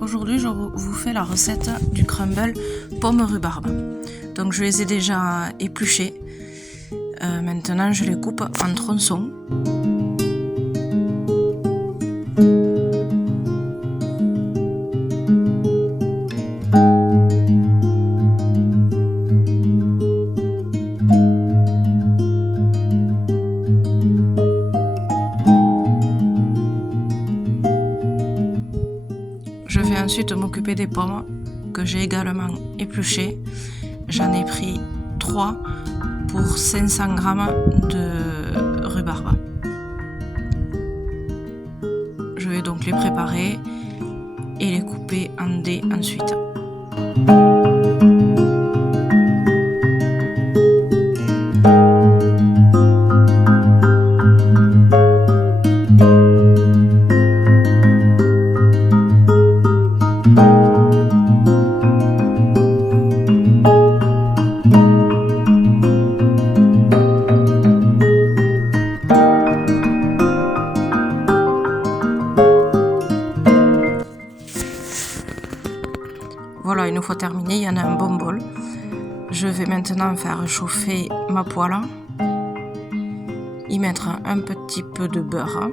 Aujourd'hui, je vous fais la recette du crumble pomme rhubarbe. Donc, je les ai déjà épluchés. Maintenant, je les coupe en tronçons. Je vais ensuite m'occuper des pommes que j'ai également épluchées. J'en ai pris 3 pour 500 g de rhubarbe. Je vais donc les préparer et les couper en dés ensuite. Voilà, une fois terminé, il y en a un bon bol. Je vais maintenant faire chauffer ma poêle, y mettre un petit peu de beurre.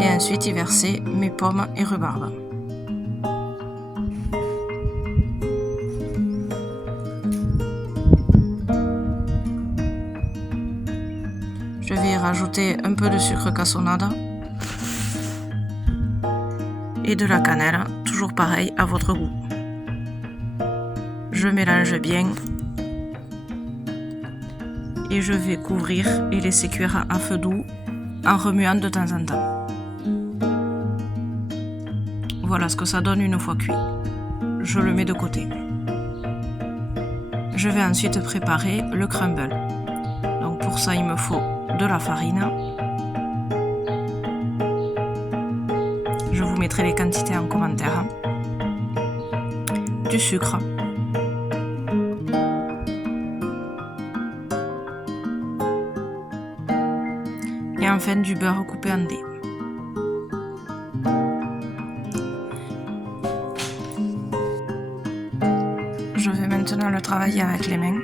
Et ensuite y verser mes pommes et rhubarbe. Je vais y rajouter un peu de sucre cassonade et de la cannelle, toujours pareil à votre goût. Je mélange bien et je vais couvrir et laisser cuire à feu doux en remuant de temps en temps. Voilà ce que ça donne une fois cuit. Je le mets de côté. Je vais ensuite préparer le crumble. Donc pour ça, il me faut de la farine. Je vous mettrai les quantités en commentaire. Du sucre. Et enfin du beurre coupé en dés. Je vais maintenant le travailler avec les mains.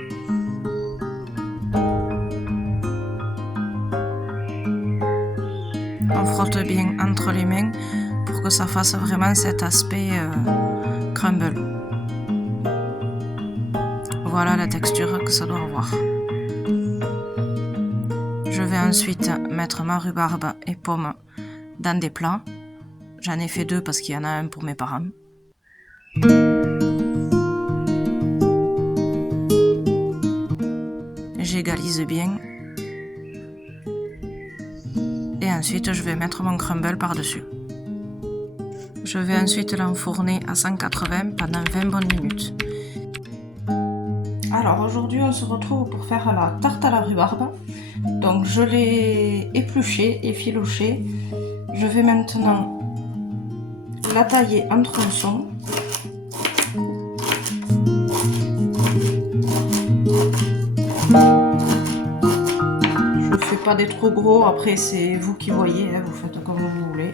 On frotte bien entre les mains pour que ça fasse vraiment cet aspect crumble. Voilà la texture que ça doit avoir. Je vais ensuite mettre ma rhubarbe et pomme dans des plats. J'en ai fait 2 parce qu'il y en a un pour mes parents. J'égalise bien. Et ensuite, je vais mettre mon crumble par-dessus. Je vais ensuite l'enfourner à 180 pendant 20 bonnes minutes. Alors aujourd'hui, on se retrouve pour faire la tarte à la rhubarbe. Donc je l'ai épluchée, effilochée. Je vais maintenant la tailler en tronçons. Je fais pas des trop gros, après c'est vous qui voyez, hein, vous faites comme vous voulez.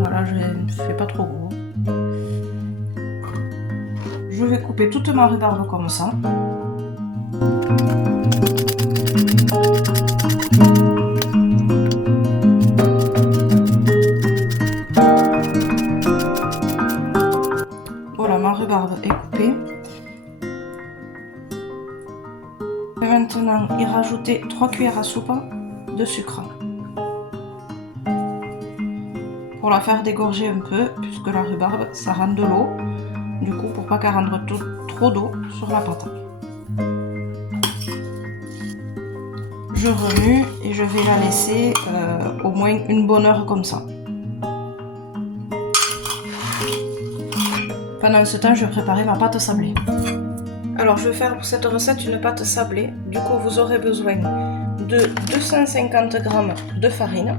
Voilà, je ne fais pas trop gros. Je vais couper toute ma rhubarbe comme ça. Voilà, ma rhubarbe est coupée. Je vais maintenant y rajouter 3 cuillères à soupe de sucre. Pour la faire dégorger un peu, puisque la rhubarbe, ça rend de l'eau. Du coup, pour pas qu'elle rende trop d'eau sur la pâte. Je remue et je vais la laisser au moins une bonne heure comme ça. Pendant ce temps, je vais préparer ma pâte sablée. Alors, je vais faire pour cette recette une pâte sablée. Du coup, vous aurez besoin de 250 g de farine,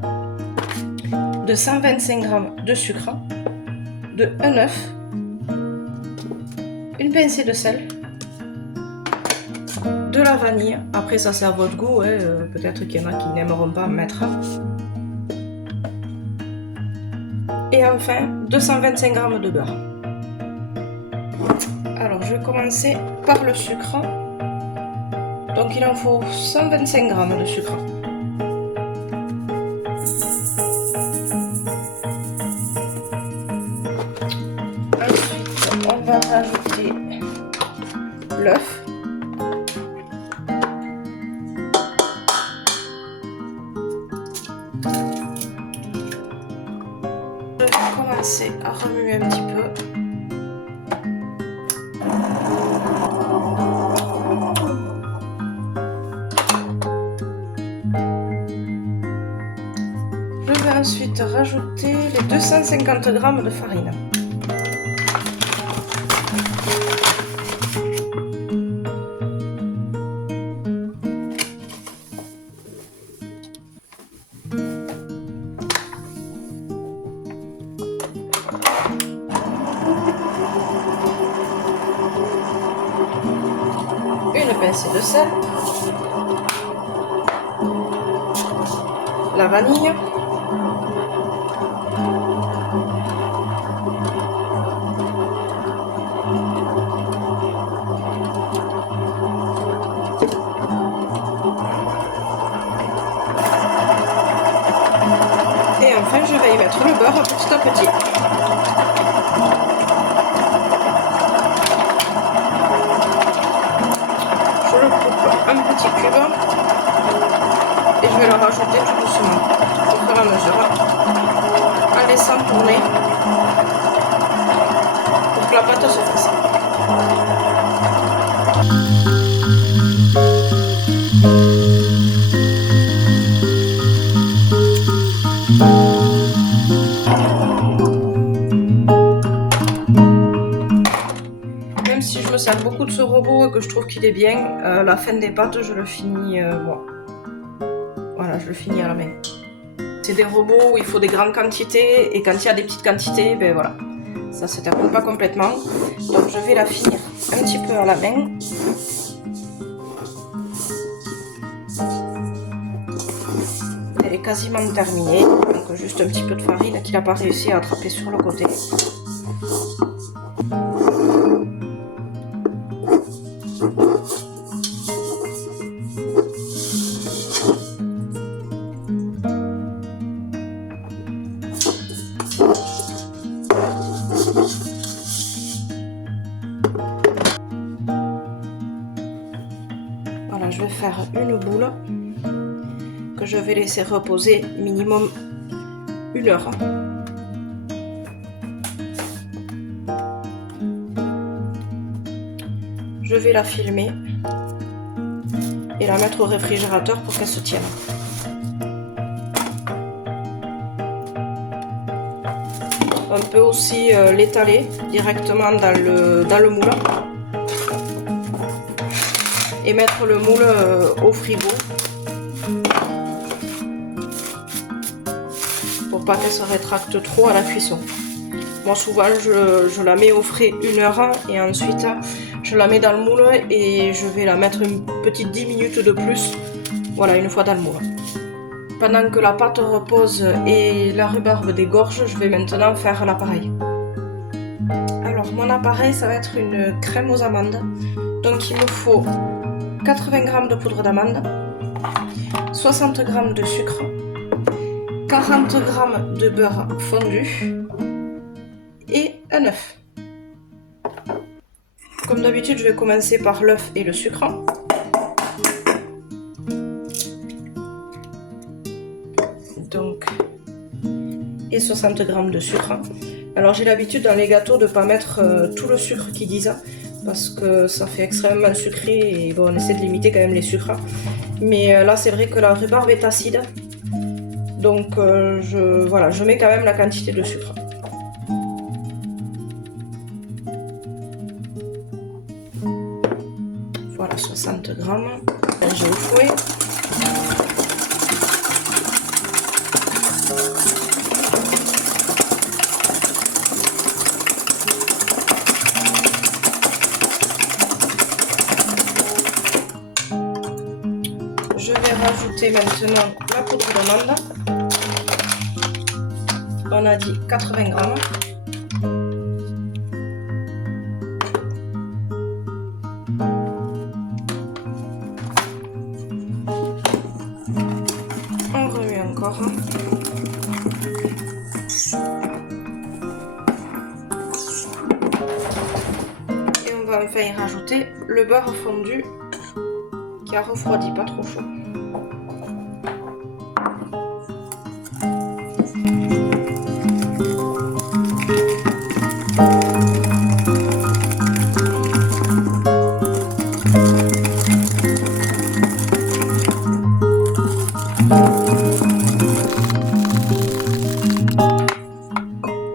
de 125 g de sucre, de un œuf, une pincée de sel, de la vanille, après ça c'est à votre goût, hein, peut-être qu'il y en a qui n'aimeront pas mettre. Et enfin 225 g de beurre. Alors je vais commencer par le sucre. Donc il en faut 125 g de sucre. Ensuite on va rajouter l'œuf. Je vais commencer à remuer un petit peu. Je vais ensuite rajouter les 250 g de farine. Une pincée de sel, la vanille, et enfin je vais y mettre le beurre petit à petit. Je le coupe un petit cube et je vais le rajouter tout doucement au fur et à mesure en laissant tourner pour que la pâte se fasse. Même si je me sers beaucoup de ce robot et que je trouve qu'il est bien, la fin des pâtes je le finis moi. Voilà, je le finis à la main. C'est des robots où il faut des grandes quantités et quand il y a des petites quantités, ben voilà, ça se termine pas complètement. Donc je vais la finir un petit peu à la main. Elle est quasiment terminée, donc juste un petit peu de farine qu'il n'a pas réussi à attraper sur le côté. Voilà, je vais faire une boule que je vais laisser reposer minimum 1 heure. Je vais la filmer et la mettre au réfrigérateur pour qu'elle se tienne. On peut aussi l'étaler directement dans le moule et mettre le moule au frigo pour pas qu'elle se rétracte trop à la cuisson. Moi souvent je la mets au frais 1 heure et ensuite je la mets dans le moule et je vais la mettre une petite 10 minutes de plus, voilà, une fois dans le moule. Pendant que la pâte repose et la rhubarbe dégorge, je vais maintenant faire l'appareil. Alors mon appareil, ça va être une crème aux amandes. Donc il me faut 80 g de poudre d'amande, 60 g de sucre, 40 g de beurre fondu et un œuf. Comme d'habitude, je vais commencer par l'œuf et le sucre. Donc, et 60 g de sucre. Alors j'ai l'habitude dans les gâteaux de ne pas mettre tout le sucre qu'ils disent parce que ça fait extrêmement sucré et bon, on essaie de limiter quand même les sucres. Mais là c'est vrai que la rhubarbe est acide, donc je mets quand même la quantité de sucre. Voilà, 60 g. J'ai au fouet. Je vais rajouter maintenant la poudre d'amande. On a dit 80 grammes. On remue encore. Et on va enfin y rajouter le beurre fondu qui a refroidi, pas trop chaud.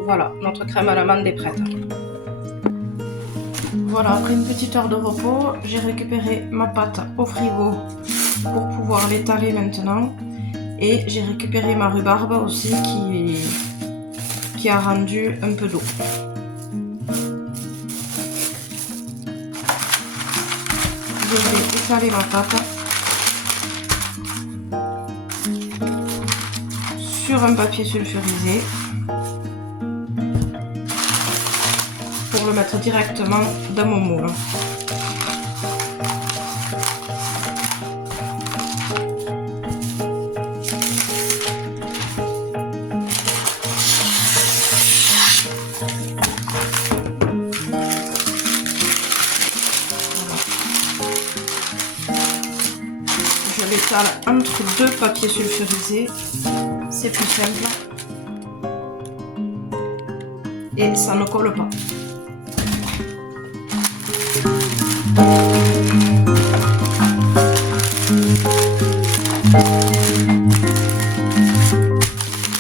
Voilà, notre crème à l'amande est prête. Voilà, après une petite heure de repos, j'ai récupéré ma pâte au frigo pour pouvoir l'étaler maintenant. Et j'ai récupéré ma rhubarbe aussi qui a rendu un peu d'eau. Je vais étaler ma pâte sur un papier sulfurisé pour le mettre directement dans mon moule. Je l'étale entre deux papiers sulfurisés, c'est plus simple et ça ne colle pas.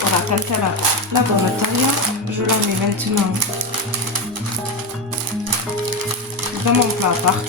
Voilà, quand elle a la bonne taille, je la mets maintenant dans mon plat à part.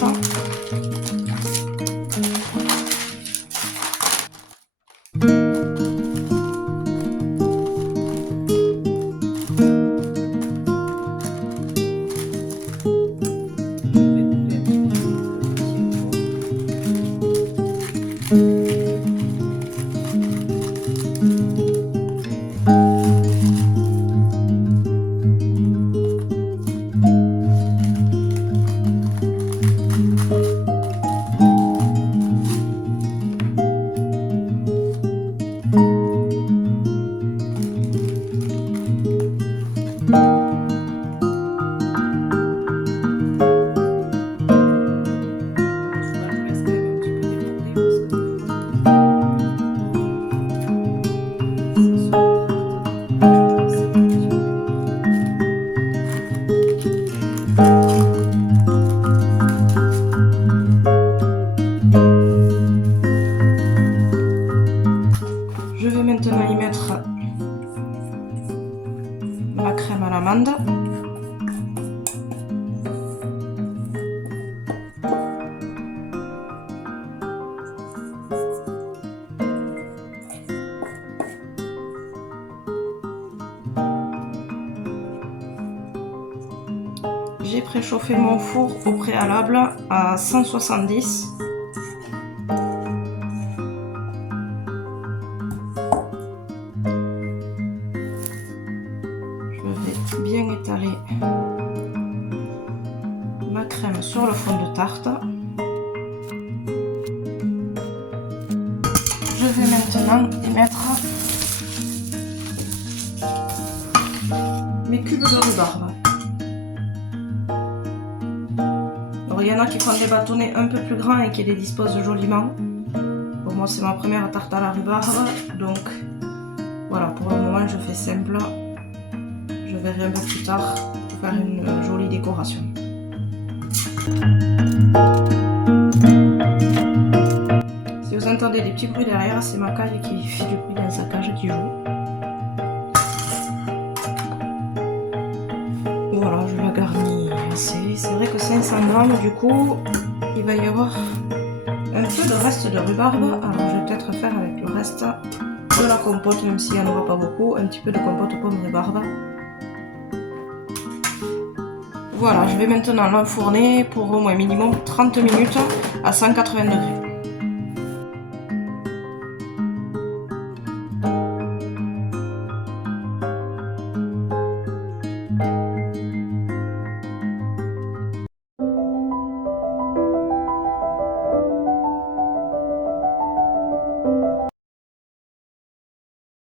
Je vais maintenant y mettre ma crème à l'amande. J'ai préchauffé mon four au préalable à 170. Je vais bien étaler ma crème sur le fond de tarte. Je vais maintenant y mettre mes cubes de rhubarbe. Alors, il y en a qui font des bâtonnets un peu plus grands et qui les disposent joliment. Pour moi, c'est ma première tarte à la rhubarbe, donc voilà, pour le moment je fais simple. Je verrai un peu plus tard pour faire une jolie décoration. Si vous entendez des petits bruits derrière, c'est ma caille qui fait du bruit dans sa cage qui joue. Voilà, je la garnis assez. C'est vrai que 500 grammes, du coup, il va y avoir un peu de reste de rhubarbe. Alors je vais peut-être faire avec le reste de la compote, même s'il n'y en aura pas beaucoup, un petit peu de compote pomme rhubarbe. Voilà, je vais maintenant l'enfourner pour au moins minimum 30 minutes à 180 degrés.